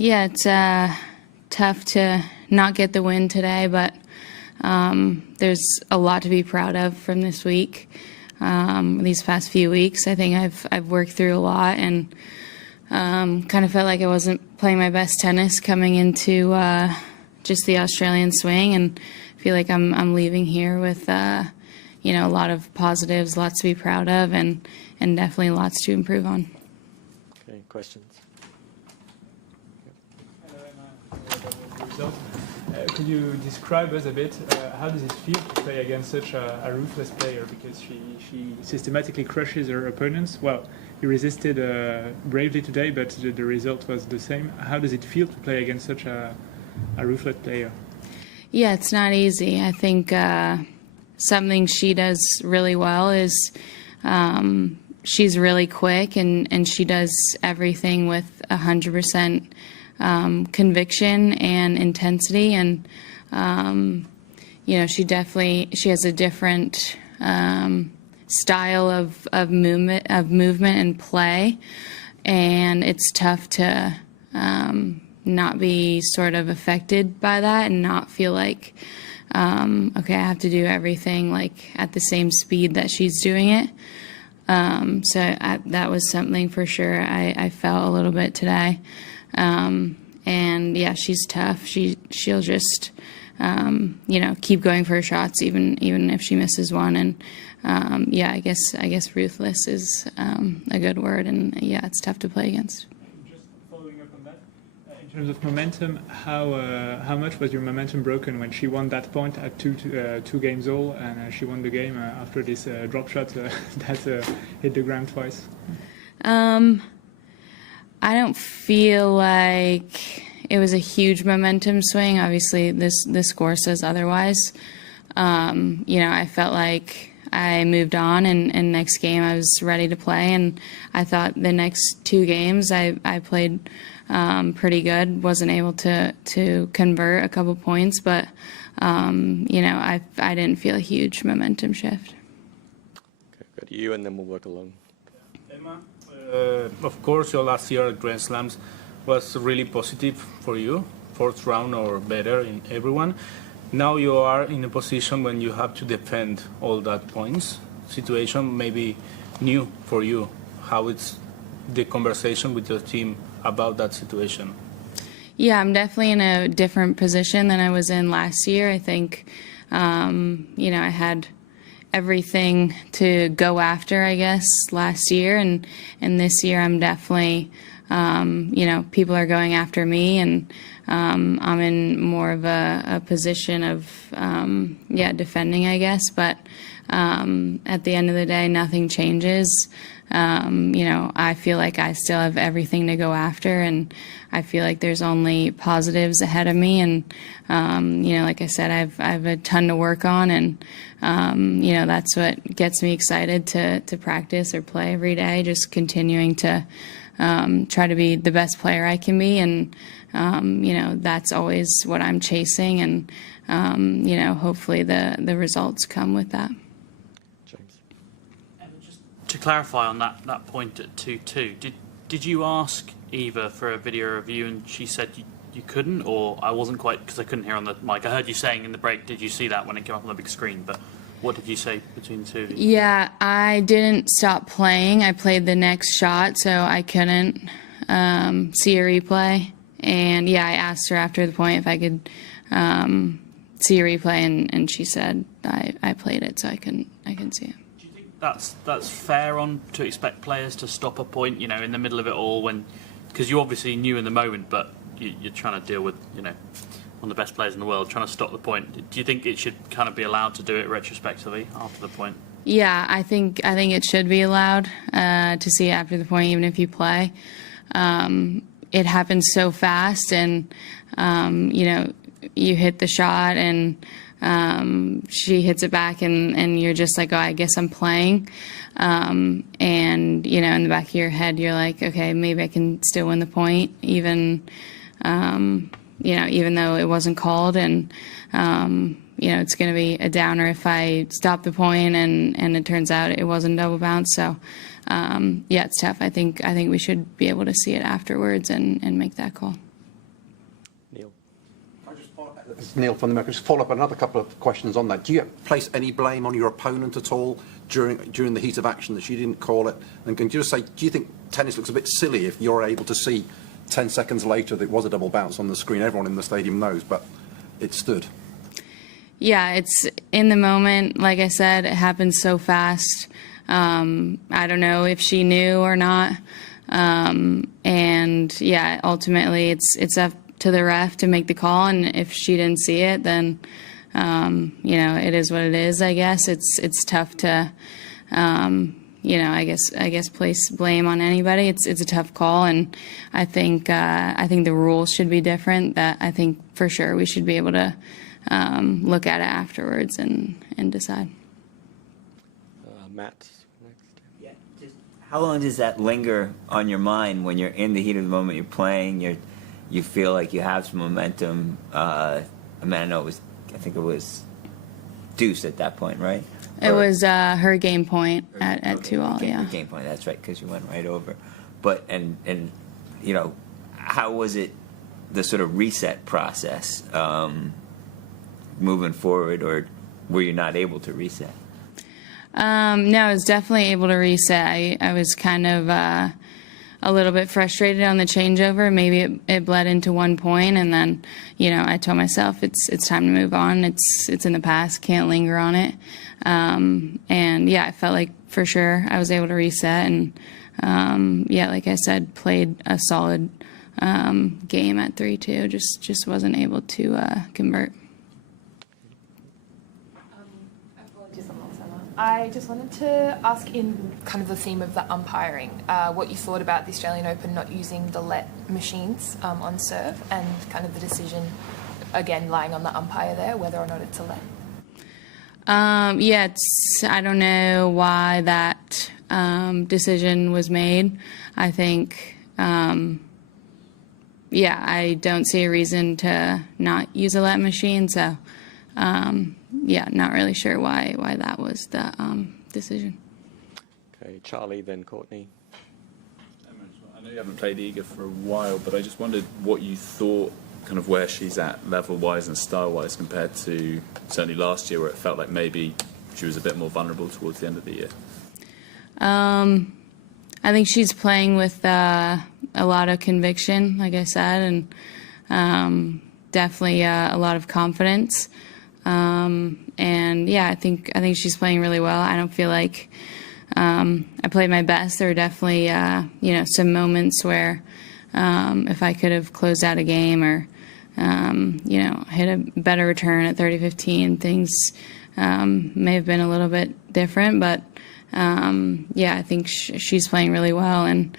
Yeah, it's tough to not get the win today, but there's a lot to be proud of from this week. These past few weeks, I think I've worked through a lot and kind of felt like I wasn't playing my best tennis coming into just the Australian swing, and I feel like I'm leaving here with you know, a lot of positives, lots to be proud of, and definitely lots to improve on. Okay, questions? Could you describe us a bit, how does it feel to play against such a ruthless player? Because she systematically crushes her opponents. Well, you resisted bravely today, but the result was the same. How does it feel to play against such a ruthless player? Yeah, it's not easy. I think something she does really well is she's really quick, and she does everything with 100% conviction and intensity, and you know, she has a different style of movement and play, and it's tough to not be sort of affected by that and not feel like okay, I have to do everything like at the same speed that she's doing it. So that was something for sure I felt a little bit today. And yeah, she's tough. She'll just you know, keep going for her shots even if she misses one. And yeah, I guess ruthless is a good word. And yeah, it's tough to play against. Just following up on that, in terms of momentum, how much was your momentum broken when she won that point at two games all, and she won the game after this drop shot that hit the ground twice? I don't feel like it was a huge momentum swing. Obviously, this score says otherwise. You know, I felt like I moved on, and next game I was ready to play. And I thought the next two games I played pretty good. Wasn't able to convert a couple points, but you know, I didn't feel a huge momentum shift. Okay, go to you, and then we'll work along. Emma, of course, your last year at Grand Slams was really positive for you, fourth round or better in everyone. Now you are in a position when you have to defend all that points. Situation maybe new for you. How it's the conversation with your team about that situation? Yeah, I'm definitely in a different position than I was in last year. I think, you know, I had everything to go after, I guess, last year, and this year I'm definitely, you know, people are going after me, and I'm in more of a position of, yeah, defending, I guess, but at the end of the day, nothing changes. You know, I feel like I still have everything to go after, and I feel like there's only positives ahead of me, and you know, like I said, I have a ton to work on, and you know, that's what gets me excited to practice or play every day, just continuing to try to be the best player I can be, and you know, that's always what I'm chasing, and you know, hopefully the results come with that. To clarify on that point at 2-2, did you ask Eva for a video review and she said you couldn't, or I wasn't quite, because I couldn't hear on the mic. I heard you saying in the break, did you see that when it came up on the big screen? But what did you say between the two of you? Yeah, I didn't stop playing. I played the next shot, so I couldn't see a replay. And yeah, I asked her after the point if I could see a replay, and she said I played it, so I couldn't see it. That's fair to expect players to stop a point, you know, in the middle of it all, when, because you obviously knew in the moment, but you're trying to deal with, you know, one of the best players in the world, trying to stop the point. Do you think it should kind of be allowed to do it retrospectively after the point? Yeah, I think it should be allowed to see after the point, even if you play. It happens so fast, and you know, you hit the shot and she hits it back, and you're just like, oh, I guess I'm playing. And, you know, in the back of your head, you're like, okay, maybe I can still win the point, even, you know, even though it wasn't called. And, you know, it's going to be a downer if I stop the point and it turns out it wasn't double bounce. So, yeah, it's tough. I think we should be able to see it afterwards and make that call. It's Neil from the Mercredi. Just follow up another couple of questions on that. Do you place any blame on your opponent at all during the heat of action that she didn't call it? And can you just say, do you think tennis looks a bit silly if you're able to see 10 seconds later that it was a double bounce on the screen? Everyone in the stadium knows, but it stood. Yeah, it's in the moment. Like I said, it happened so fast. I don't know if she knew or not. And yeah, ultimately it's up to the ref to make the call. And if she didn't see it, then, you know, it is what it is, I guess. It's tough to, you know, I guess place blame on anybody. It's a tough call. And I think the rules should be different. That I think for sure we should be able to, look at it afterwards and decide. Matt, next. Yeah, just how long does that linger on your mind when you're in the heat of the moment, you're playing, you feel like you have some momentum? I mean, I think it was deuce at that point, right? It was her game point at 2-all, yeah. Game point, that's right, because you went right over. But, and you know, how was it, the sort of reset process moving forward, or were you not able to reset? No, I was definitely able to reset. I was kind of a little bit frustrated on the changeover. Maybe it bled into 1 point, and then, you know, I told myself it's time to move on. It's in the past, can't linger on it. And yeah, I felt like for sure I was able to reset, and yeah, like I said, played a solid game at 3-2. Just wasn't able to convert. I just wanted to ask, in kind of the theme of the umpiring, what you thought about the Australian Open not using the let machines on serve, and kind of the decision, again, lying on the umpire there, whether or not it's a let. Yeah, I don't know why that decision was made. I think, yeah, I don't see a reason to not use a let machine, so yeah, not really sure why that was the decision. Okay, Charlie, then Courtney. I know you haven't played Iga for a while, but I just wondered what you thought, kind of where she's at level-wise and style-wise compared to certainly last year, where it felt like maybe she was a bit more vulnerable towards the end of the year. I think she's playing with a lot of conviction, like I said, and definitely a lot of confidence. And yeah, I think she's playing really well. I don't feel like I played my best. There were definitely you know, some moments where if I could have closed out a game or you know, hit a better return at 30-15, things may have been a little bit different. But yeah, I think she's playing really well and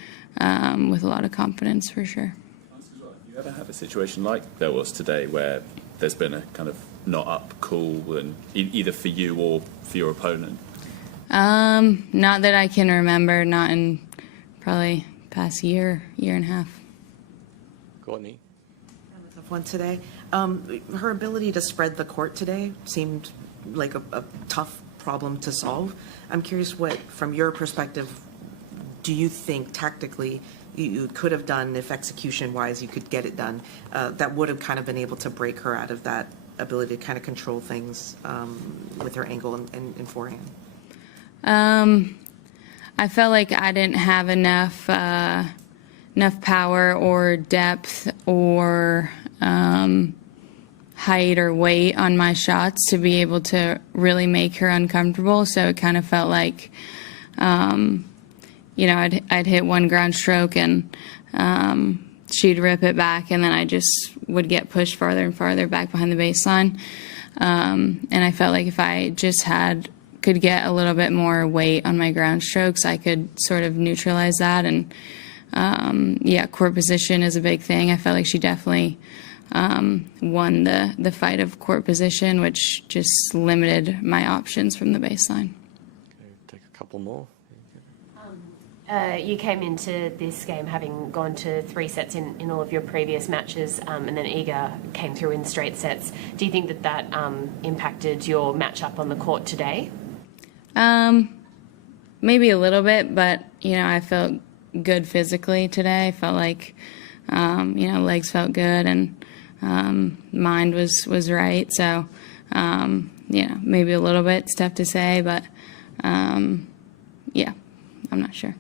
with a lot of confidence for sure. Have you ever had a situation like there was today, where there's been a kind of not up call, and either for you or for your opponent? Not that I can remember. Not in probably past year and a half. Courtney. One today. Her ability to spread the court today seemed like a tough problem to solve. I'm curious what, from your perspective, do you think tactically you could have done, if execution-wise you could get it done, that would have kind of been able to break her out of that ability to kind of control things with her angle and forehand? I felt like I didn't have enough power or depth or height or weight on my shots to be able to really make her uncomfortable. So it kind of felt like, you know, I'd hit one ground stroke and she'd rip it back, and then I just would get pushed farther and farther back behind the baseline. And I felt like if I just could get a little bit more weight on my ground strokes, I could sort of neutralize that. And yeah, court position is a big thing. I felt like she definitely won the fight of court position, which just limited my options from the baseline. Okay, take a couple more. You came into this game having gone to 3 sets in all of your previous matches, and then Iga came through in straight sets. Do you think that impacted your matchup on the court today? Maybe a little bit, but, you know, I felt good physically today. I felt like, you know, legs felt good, and mind was right. So, maybe a little bit, it's tough to say, but yeah, I'm not sure.